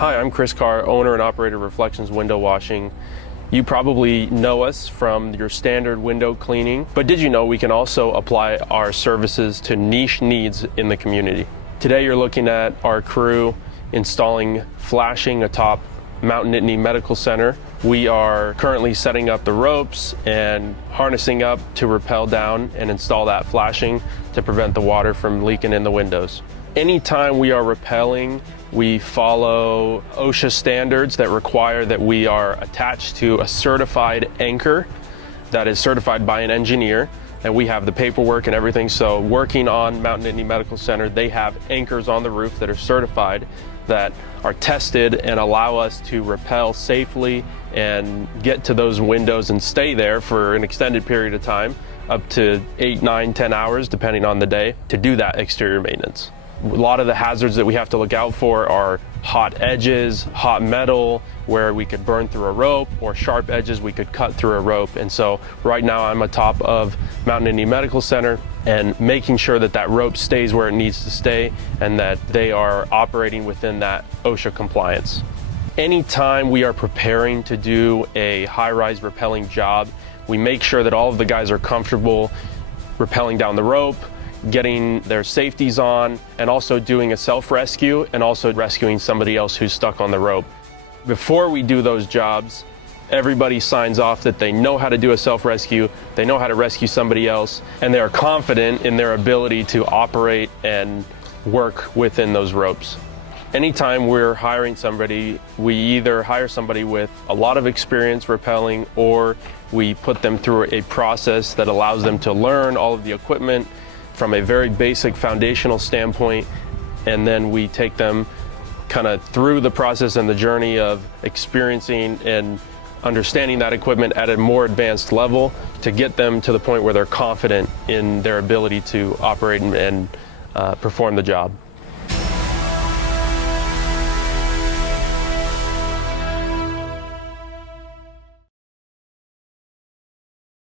Hi, I'm Chris Carr, owner and operator of Reflections Window Washing. You probably know us from your standard window cleaning, but did you know we can also apply our services to niche needs in the community? Today you're looking at our crew installing flashing atop Mount Nittany Medical Center. We are currently setting up the ropes and harnessing up to rappel down and install that flashing to prevent the water from leaking in the windows. Anytime we are rappelling, we follow OSHA standards that require that we are attached to a certified anchor that is certified by an engineer, and we have the paperwork and everything. So working on Mount Nittany Medical Center, they have anchors on the roof that are certified, that are tested and allow us to rappel safely and get to those windows and stay there for an extended period of time, up to 8, 9, 10 hours, depending on the day, to do that exterior maintenance. A lot of the hazards that we have to look out for are hot edges, hot metal, where we could burn through a rope, or sharp edges we could cut through a rope. And so right now I'm atop of Mount Nittany Medical Center and making sure that that rope stays where it needs to stay and that they are operating within that OSHA compliance. Anytime we are preparing to do a high-rise rappelling job, we make sure that all of the guys are comfortable rappelling down the rope, getting their safeties on, and also doing a self-rescue and also rescuing somebody else who's stuck on the rope. Before we do those jobs, everybody signs off that they know how to do a self-rescue, they know how to rescue somebody else, and they are confident in their ability to operate and work within those ropes. Anytime we're hiring somebody, we either hire somebody with a lot of experience rappelling, or we put them through a process that allows them to learn all of the equipment from a very basic foundational standpoint, and then we take them kind of through the process and the journey of experiencing and understanding that equipment at a more advanced level to get them to the point where they're confident in their ability to operate and perform the job.